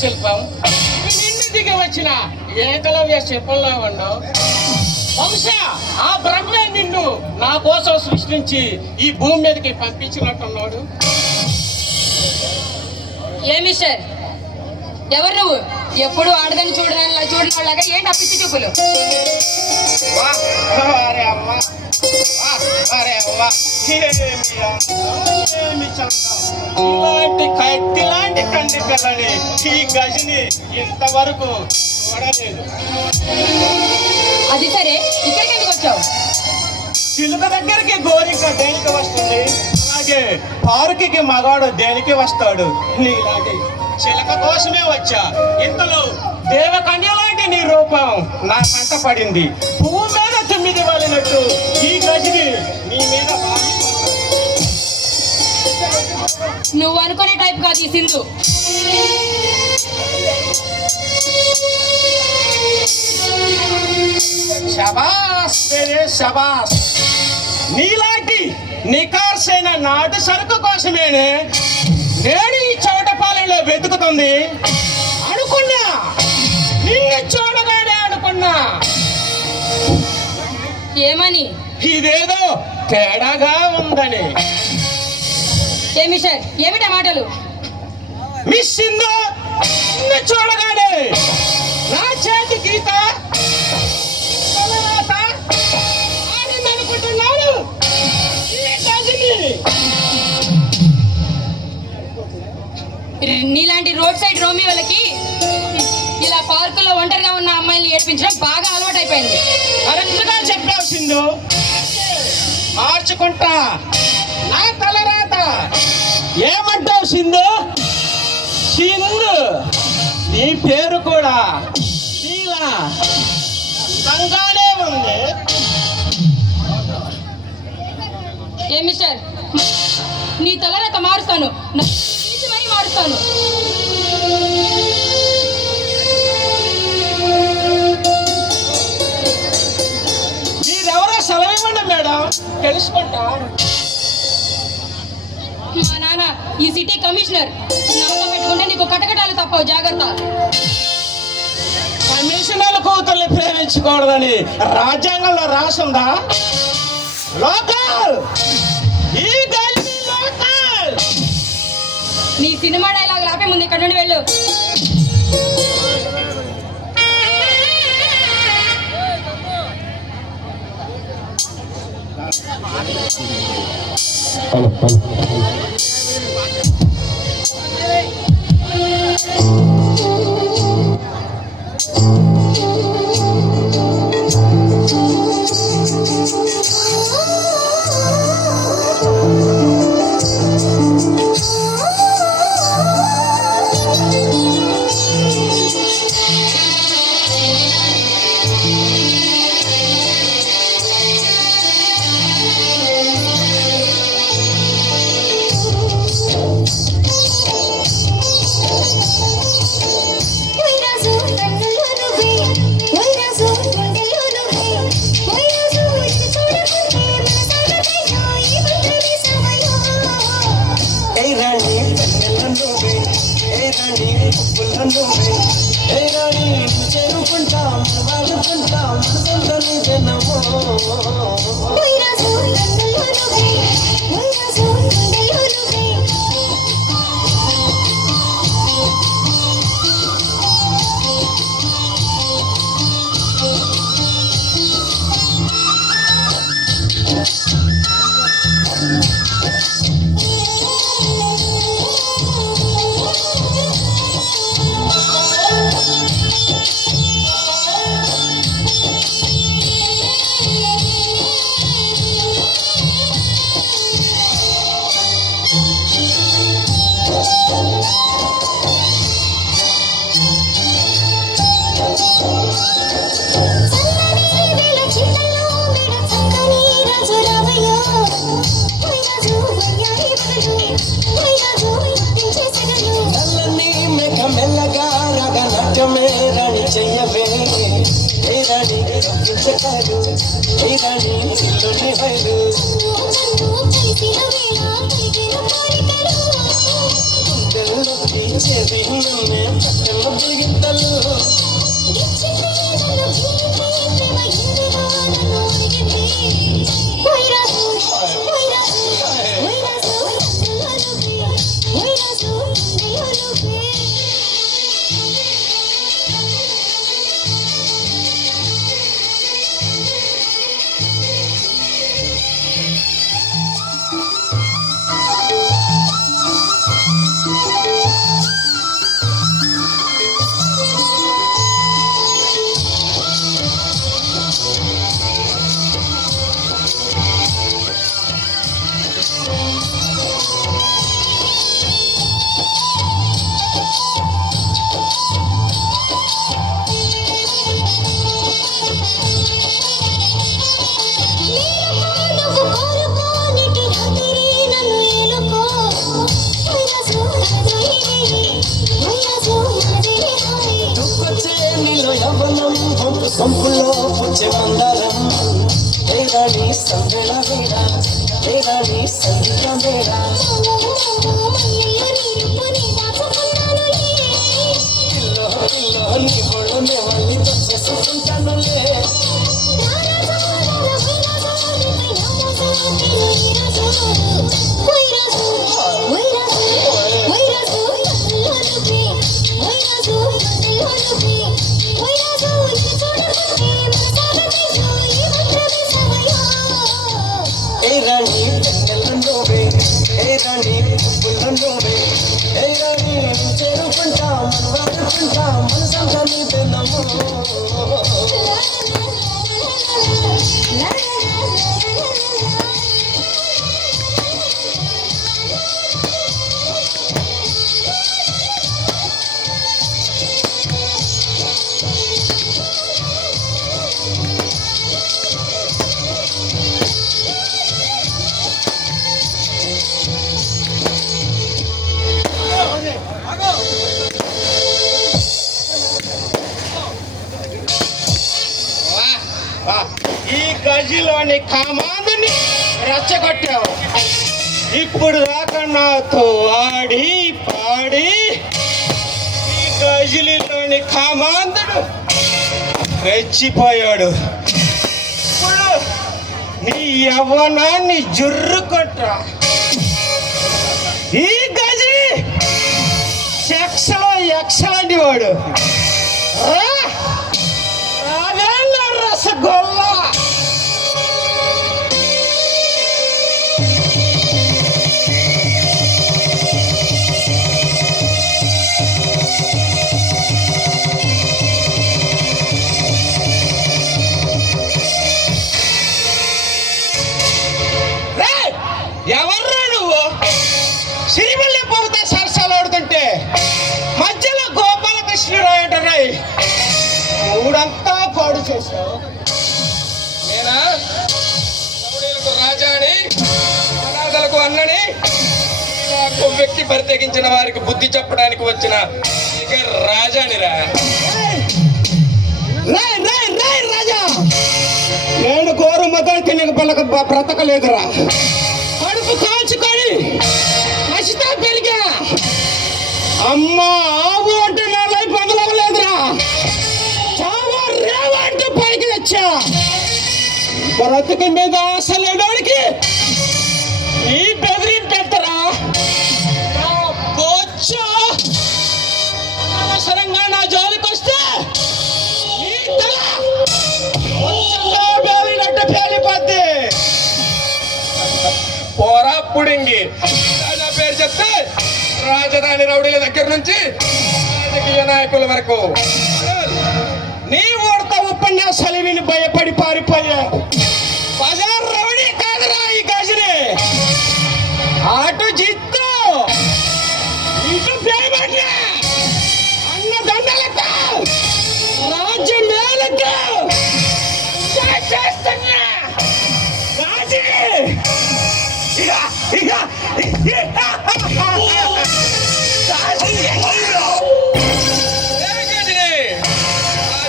శిల్పం నిన్ను దిగి వచ్చిన ఏకలవ్య శిల్పంలో ఉండవు. బహుశా ఆ బ్రహ్మే నిన్ను నా కోసం సృష్టించి ఈ భూమి మీదకి పంపించినట్టున్నాడు. ఏమి సార్, ఎవరు నువ్వు? ఎప్పుడు ఆడదని చూడని వాళ్ళగా ఏంటి ఆ పిచ్చి చూపులు? ఇలాంటి కత్తిలాంటి కంటి పిల్లని ఈ గజిని ఇంతవరకు చూడలేదు. అది సరే, ఇక్కడికి ఎందుకు వచ్చావు? చిలుక దగ్గరికి గోరింక దేనికి వస్తుంది, అలాగే పార్కుకి మగాడు దేనికి వస్తాడు. నీలాంటి చిలక కోసమే వచ్చా. ఇంతలో దేవకన్య లాంటి నీ రూపం నా కంట పడింది. పువ్వు మీద తుమ్మిది వాలినట్టు ఈ గజిని నీ మీద నువ్వు అనుకునే టైప్ కాదు ఈ సింధు. శబాస్ శబాస్, నీలాంటి నికార్సైన నాటు సరుకు కోసమేనే నేను ఈ చోటపాలెంలో వెతుకుతుంది. అనుకున్నా, నిన్ను చూడగానే అనుకున్నా. ఏమని? ఇదేదో తేడాగా ఉందని. ఏమి సార్, ఏమిటా మాటలు? మిస్ సింధు, నిన్ను చూడగానే నా చేతి గీత ఆడిందనుకుంటున్నాను. నీలాంటి రోడ్ సైడ్ రోమి వాళ్ళకి ఇలా పార్కులో ఒంటరిగా ఉన్న అమ్మాయిని ఏడ్పించడం బాగా అలవాటు అయిపోయింది. కరెక్ట్గా చెప్పావు సింధు. మార్చుకుంటా నా తలరాత. ఏమంటావు సింధు? సింధు, నీ పేరు కూడా ఇలా సంగానే ఉంది. ఏమి సార్, నీ తలరాత మారుస్తాను, మరీ మారుస్తాను. మీరెవరో సెలవివ్వండి మేడం, తెలుసుకుంటా. మా నాన్న ఈ సిటీ కమిషనర్. నాతో పెట్టుకుంటే నీకు కటకటాలు తప్పవు, జాగ్రత్త. కమిషనర్ కూతుర్ని ప్రేమించకూడదని రాజ్యాంగంలో రాసుందా? లోకల్, ఈ గల్లీ లోకల్. నీ సినిమా డైలాగ్ ఆపే ముందు ఇక్కడ నుండి వెళ్ళు. చెవి వేళ వేళ వేళని సంధ్య వేళ ఇల్లో ఇల్లో నీ ఒళ్ళనే వాళ్ళని చేసుకుంటానులే ఏ రాణి వెన్నెలలోవే ఏ రాణి పువ్వులలోవే ఏ రాణి చేరుకుంటా మనవాడుకుంటా మనసంతా నీదెన్నమో ఆ, ఈ గజిలోని కామాందుని రెచ్చగొట్టావు. ఇప్పుడు దాకా నాతో ఆడి పాడి ఈ గజిలిలోని కామాందుడు రెచ్చిపోయాడు. ఇప్పుడు నీ యవ్వనాన్ని జుర్రుకొట్రా. ఈ గజి సెక్స్లో ఎక్సలాంటి వాడు. రసగొల్లా ఎవర్రా నువ్వు? సిరిమల్లె పోతే సరసాలు ఆడుతుంటే మధ్యలో గోపాలకృష్ణుడు అంటారాయి మూడంతా పాడు చేశావు. నేనా రౌడీలకు రాజాని అనాథలకు అన్నని నాకు వ్యక్తి పరితెగించిన వారికి బుద్ధి చెప్పడానికి వచ్చిన ఇక రాజానిరా. రాజా నేను గోరు మొదలు తినక పలక బ్రతకలేదురా. కడుపు కాల్చుకొని కసితా పెరిగా. అమ్మ ఆవు అంటే నా లైఫ్ బదలవలేదురా. చావా రేవా అంటూ పైకి తెచ్చా. బ్రతుకు మీద ఆశ లేడానికి ఈ బెదిరింపెడతారా? అనవసరంగా నా జోలికి వస్తే ఈ తల కొంచెంగా పేలినట్టు పేలిపోద్ది. పోరా పుడింగి. రాజా పేరు చెప్తే రాజధాని రౌడీల దగ్గర నుంచి రాజకీయ నాయకుల వరకు నీ ఊడత ఉపన్యాసాలు విని భయపడి పారిపోయా. బజార్ రౌడీ కాదురా ఈ గజని. అటు జిత్తు ఇటు పేమెంట్ అన్నదండలతో రాజ్య మేలతో చేస్తున్నా గాజుని.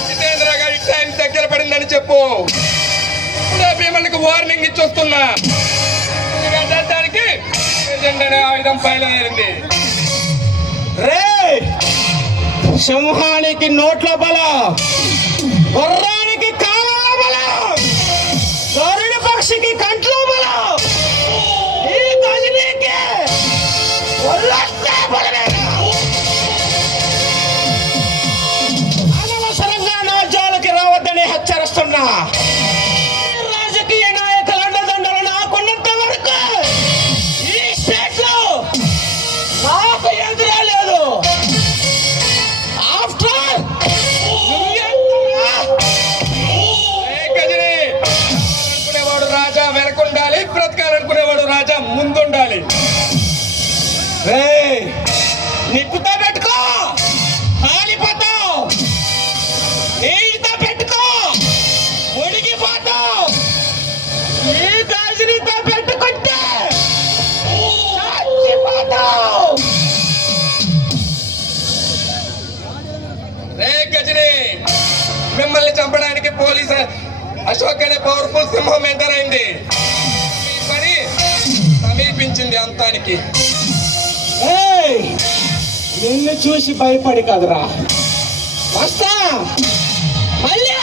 జితేంద్ర గారి టైం దగ్గర పడిందని చెప్పు. భీమలకు వార్నింగ్ ఇచ్చొస్తున్నా. దానికి అనే ఆయుధం బయలుదేరింది. రే సింహానికి నోట్ల బలం, గుర్రానికి కాళ్ళ బలం, గరుడ పక్షికి కంట్లో బలం, ఈ గజనీకి ఒళ్ళంతా బలమేనా? అనవసరంగా నా జోలికి రావద్దని హెచ్చరిస్తున్నా. రాజకీయ నాయకుల అండదండలు నాకున్నంత వరకు ఈ స్టేట్ లో నాకు ఎదురే లేదు. అనుకునేవాడు రాజా వెనకుండాలి, బ్రతకాలనుకునేవాడు రాజా ముందుండాలి. నిప్పుతో పెట్టుకో కాలిపోతావు, నీటితో పెట్టుకో ఉడికిపోతావు. ఈ గాజునితో పెట్టుకుంటే చచ్చిపోతావు. రే గజని, మిమ్మల్ని చంపడానికి పోలీసు అశోక్ అనే పవర్ఫుల్ సింహం ఎంటర్ అయింది. అనిపించింది అంతానికి. ఏయ్, నిన్ను చూసి భయపడి కదరా వస్తా మళ్ళీ